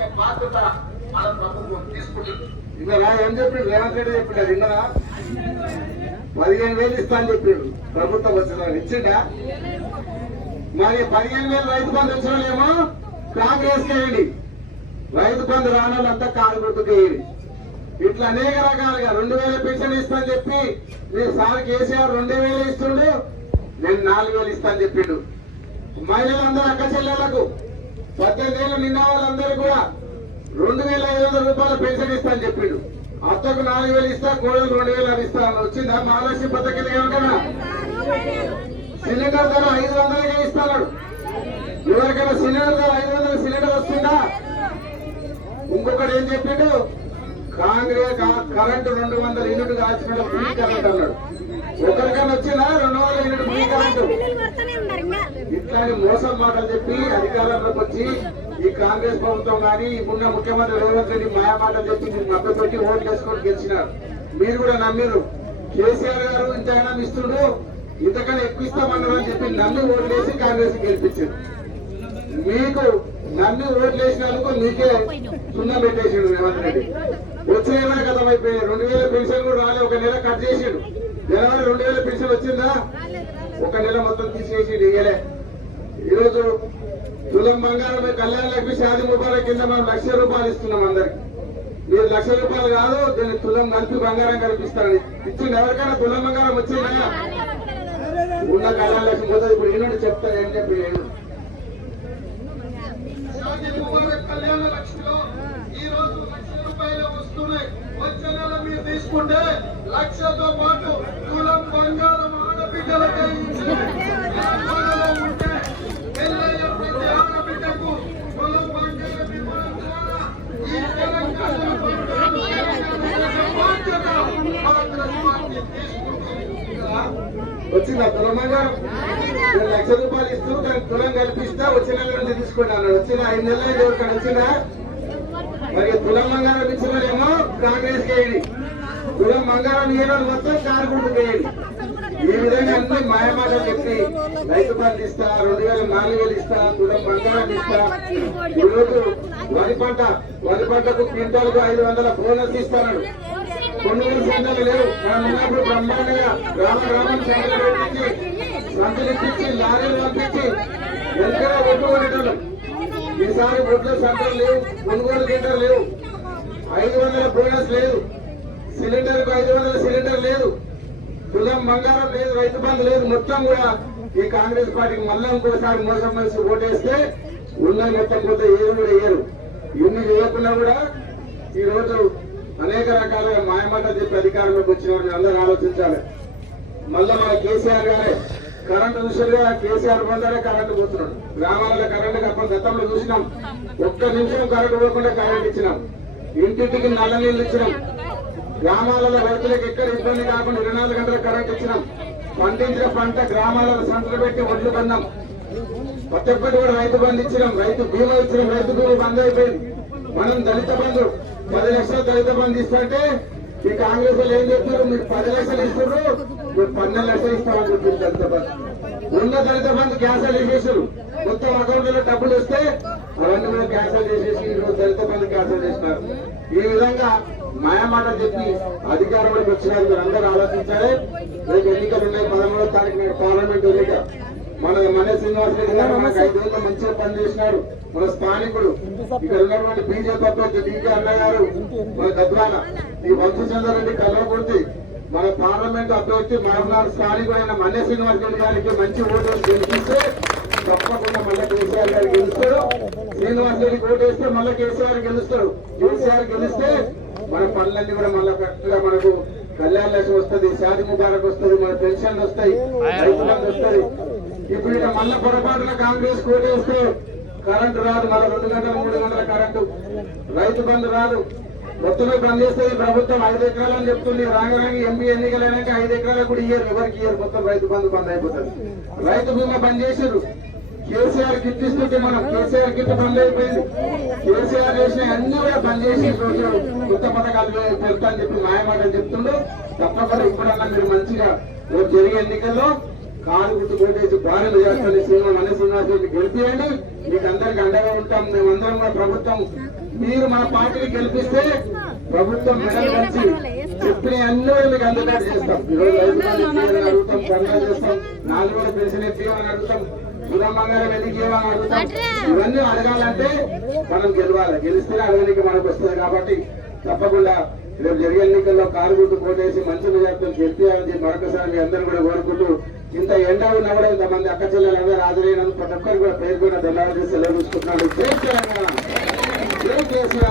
ఇచ్చే బాధ్యత మన ప్రభుత్వం తీసుకుంటుంది ఏం చెప్పిండు? రేవంత్ రెడ్డి చెప్పిండు అది విన్నదా పదిహేను వేలు ఇస్తా అని చెప్పిండు. ప్రభుత్వం వచ్చిన ఇచ్చిండా? మరి పదిహేను వేలు రైతు బంధు వచ్చిన కాంగ్రెస్ కేయండి రైతు బంధు రానోళ్ళంతా కారు గుర్తుకు ఇట్లా అనేక రకాలుగా రెండు వేల పెన్షన్ ఇస్తా అని చెప్పి మీరు సార్ కేసీఆర్ రెండు వేలు ఇస్తుండు నేను నాలుగు వేలు ఇస్తా అని చెప్పిండు. మహిళలందరూ అక్క చెల్లెళ్ళకు పద్దెనిమిది ఏళ్ళు నిన్న వాళ్ళందరూ కూడా రెండు వేల ఐదు వందల రూపాయల పెన్షన్ ఇస్తా అని చెప్పిండు. అత్తకు నాలుగు వేలు ఇస్తా కోడలు రెండు వేలు అని ఇస్తా అని వచ్చిందా? మహాలక్ష్మి పథకం ఏమంటారా సిలిండర్ ధర ఐదు వందలకే ఇస్తాడు ఎవరికైనా సిలిండర్ ధర ఐదు వందల సిలిండర్ వస్తుందా? ఇంకొకటి ఏం చెప్పిండు? కాంగ్రెస్ కరెంటు రెండు వందల యూనిట్ కాల్చిన ఫ్రీ కరెంట్ అన్నాడు. ఒకరికైనా వచ్చినా రెండు వందల యూనిట్ ఫ్రీ కరెంటు. ఇట్లాంటి మోసం మాటలు చెప్పి అధికారంలోకి వచ్చి ఈ కాంగ్రెస్ ప్రభుత్వం కానీ ఇప్పుడున్న ముఖ్యమంత్రి రేవంత్ రెడ్డి మాయా మాటలు చెప్పి మీరు మభ్యపెట్టి ఓట్లు వేసుకొని గెలిచినారు. మీరు కూడా నమ్మిరు కేసీఆర్ గారు ఇంతైనా ఇస్తుండ్రు ఇంతకన్నా ఎక్కువ ఇస్తామన్నారు అని చెప్పి నమ్మి ఓట్లు వేసి కాంగ్రెస్ గెలిపించారు. మీకు నమ్మి ఓట్లు వేసినందుకు మీకే సున్నం పెట్టేసిండు రేవంత్ రెడ్డి. వచ్చిన ఏమైనా గతం అయిపోయింది రెండు వేల పెన్షన్ కూడా రాలే ఒక నెల కట్ చేసిండు. జనవరి రెండు వేల పెన్షన్ వచ్చిందా? ఒక నెల మొత్తం తీసేసి ఇయ్యలే ఈరోజు తులం బంగారం కళ్యాణ లక్ష్మి షాది ముబారక్ కింద మనం లక్ష రూపాయలు ఇస్తున్నాం అందరికి. మీరు లక్ష రూపాయలు కాదు దీన్ని తులం కలిపి బంగారం కల్పిస్తారని. ఇచ్చింది ఎవరికైనా తులం బంగారం వచ్చిందా? ఉన్న కళ్యాణ లక్ష్మి పోతుంది. ఇప్పుడు ఈనాడు చెప్తాను ఏం చెప్పి నేను కళ్యాణ లక్ష్మిలో ఈ రోజు లక్ష రూపాయలు వస్తున్నాయి వచ్చే నెల మీరు తీసుకుంటే లక్షతో పాటు తులం బంగారం ఆడబిడ్డలకే ఇచ్చి తెలంగాణలో ఉంటే పెళ్ళయ్యే ప్రతి ఆడబిడ్డకు తులం బంగారం ఇవ్వడం ద్వారా ఈ తెలంగాణ బాధ్యత కాంగ్రెస్ పార్టీ తీసుకుంటుంది కదా వచ్చిందా లక్ష రూపాయలు ఇస్తూ దానికి తులం కల్పిస్తా వచ్చిన నెల నుండి వచ్చిన ఐదు నెలలు అయింది ఎవరికైనా మరి తులం బంగారం ఇచ్చిన వాళ్ళేమో కాంగ్రెస్ వేయండి తులం బంగారం ఇవ్వడం మొత్తం కారుకుంటూ వేయండి ఈ విధంగా అన్ని మాయమాటలు చెప్పి రైతు బంధు ఇస్తా రెండు వేల నాలుగు వేలు ఇస్తా తులం బంగారం ఇస్తా. ఈరోజు వరి పంట వరి పంటకు క్వింటాల్కు ఐదు వందల బోనస్ ఇస్తాడు కొనుగోలు సెంటర్లు లేవు. మనం ఉన్నప్పుడు బ్రహ్మాండంగా గ్రామ గ్రామం సెంటర్లు పెట్టించి ఇప్పించి లారీలు పంపించి ఎక్కడ ఒడ్డు ఈసారి ఒడ్లు సెంటర్ లేవు కొనుగోలు సెంటర్ లేవు. ఐదు వందల బోనస్ లేదు. సిలిండర్కు ఐదు వందల సిలిండర్ లేదు. తులం బంగారం లేదు రైతు బంధు లేదు. మొత్తం కూడా ఈ కాంగ్రెస్ పార్టీకి మళ్ళీ ఇంకోసారి మోసం కలిసి ఓటేస్తే ఉన్న మొత్తం పోతే ఏది కూడా వేయరు. ఇన్ని చేయకుండా కూడా ఈ రోజు అనేక రకాలుగా మాయమాట చెప్పి అధికారంలోకి వచ్చిన వారిని అందరూ ఆలోచించాలి. మళ్ళా మన కేసీఆర్ గారే కరెంటు విషయంలో కేసీఆర్ బందరే కరెంటు పోతున్నాడు గ్రామాలలో కరెంటు అప్పుడు గతంలో చూసినాం. ఒక్క నిమిషం కరెంటు పోకుండా కరెంట్ ఇచ్చినాం. ఇంటింటికి నల్ల నీళ్ళు ఇచ్చినాం. గ్రామాలలో రైతులకు ఎక్కడ ఇబ్బంది కాకుండా ఇరవై నాలుగు గంటల కరెంట్ ఇచ్చినాం. పండించిన పంట గ్రామాలలో సంతలు పెట్టి ఒడ్లు కొన్నాం. ప్రతి ఒక్కటి కూడా రైతు బంధు ఇచ్చినాం. రైతు బీమా ఇచ్చినాం. రైతు బీమా బంద్ అయిపోయింది. మనం దళిత బంధు. పది లక్షల దళిత బంధు ఇస్తుంటే ఈ కాంగ్రెస్ వాళ్ళు ఏం చెప్తారు? మీరు పది లక్షలు ఇస్తున్నారు మీరు పన్నెండు లక్షలు ఇస్తామని చెప్పింది దళిత బంధు. ఉన్న దళిత బంధు క్యాన్సల్ చేసేసారు. మొత్తం అకౌంట్లో డబ్బులు వస్తే అవన్నీ కూడా క్యాన్సల్ చేసేసి ఈరోజు దళిత బంధు క్యాన్సల్ చేసినారు ఈ విధంగా మాయమాట చెప్పి అధికారంలోకి వచ్చినారు మీరు అందరూ ఆలోచించాలి. రేపు ఎన్నికలు ఉన్నాయి పదమూడో తారీఖు పార్లమెంట్ ఎన్నిక. మన మన శ్రీనివాస్ రెడ్డి గారు మనకు ఐదేళ్ళు మంచిగా పనిచేసినాడు మన స్థానికుడు. ఇక్కడ ఉన్నటువంటి బీజేపీ అభ్యర్థి డీకే అన్న గారు మన గద్వాల ఈ వంశచంద్ర రెడ్డి కల్వకుర్తి మన పార్లమెంట్ అభ్యర్థి మహబూబ్నగర్ స్థానికుడైన మన్య శ్రీనివాస్ రెడ్డి గారికి మంచి ఓటు గెలిపిస్తే తప్పకుండా మళ్ళీ కేసీఆర్ గారు గెలుస్తాడు శ్రీనివాస్ రెడ్డి ఓటు వేస్తే మళ్ళీ కేసీఆర్ గెలుస్తాడు కేసీఆర్ గెలిస్తే మన పనులన్నీ కూడా మళ్ళీ కరెక్ట్గా మనకు కళ్యాణ లక్ష్మి వస్తుంది షాది ముబారక్ వస్తుంది మన పెన్షన్ వస్తాయి రైతు బంధు వస్తుంది. ఇప్పుడు ఇక మళ్ళీ పొరపాటున కాంగ్రెస్ కోటేస్తే కరెంటు రాదు మళ్ళీ రెండు గంటల మూడు గంటల కరెంటు. రైతు బంధు రాదు. మొత్తం బంద్ చేస్తే ఈ ప్రభుత్వం ఐదు ఎకరాలు అని చెప్తుంది. రాగరాగి ఎంపీ ఎన్నికలు అయినాక ఐదు ఎకరాలు కూడా ఇయ్యరు ఎవరికి ఇయ్యరు? మొత్తం రైతు బంధు బంద్ అయిపోతుంది. రైతు బీమా బంద్ చేసారు కేసీఆర్ గిఫ్ట్ ఇస్తుంటే మనం కేసీఆర్ గిఫ్ట్ బంద్ అయిపోయింది. కేసీఆర్ చేసిన అన్ని కూడా బంద్ చేసి రోజు కొత్త పథకాలు పెడతా అని చెప్పి మాయమాట చెప్తుండ్రు తప్పకుండా ఇప్పుడన్నా మీరు మంచిగా రేపు జరిగే ఎన్నికల్లో కాలు గుర్తు కొట్టేసి భారత చేస్తాను శ్రీనివాస్ మన శ్రీనివాసరెడ్డి గెలిపియండి. మీకు అందరికి అండగా ఉంటాం. మేమందరం మన ప్రభుత్వం. మీరు మన పార్టీని గెలిపిస్తే ప్రభుత్వం మెడల్ వచ్చి చెప్పిన అన్ని మీకు అందుబాటు చేస్తాం. ఈరోజు అడుగుతాం ధర్నా చేస్తాం నాలుగు వేల పెన్షన్ ఎత్తివని అడుగుతాం గురం బంగారం ఎందుకు ఇవ్వాలని అడుగుతాం? ఇవన్నీ అడగాలంటే మనం గెలవాలి. గెలిస్తేనే అడగడానికి మనకు వస్తుంది కాబట్టి తప్పకుండా రేపు జరిగే ఎన్నికల్లో కారు గుర్తు కోటేసి మంచి మెజార్టీలు గెలిపించాలని చెప్పి మరొకసారి అందరూ కూడా కోరుకుంటూ ఇంత ఎండ ఉన్నా కూడా ఇంతమంది అక్క చెల్లెలందరూ హాజరైనందుకు ప్రతి ఒక్కరికి కూడా పేరు కూడా ధన్యవాదాలు సెలవు తీసుకుంటున్నాడు జై తెలంగాణ. జై కేసీఆర్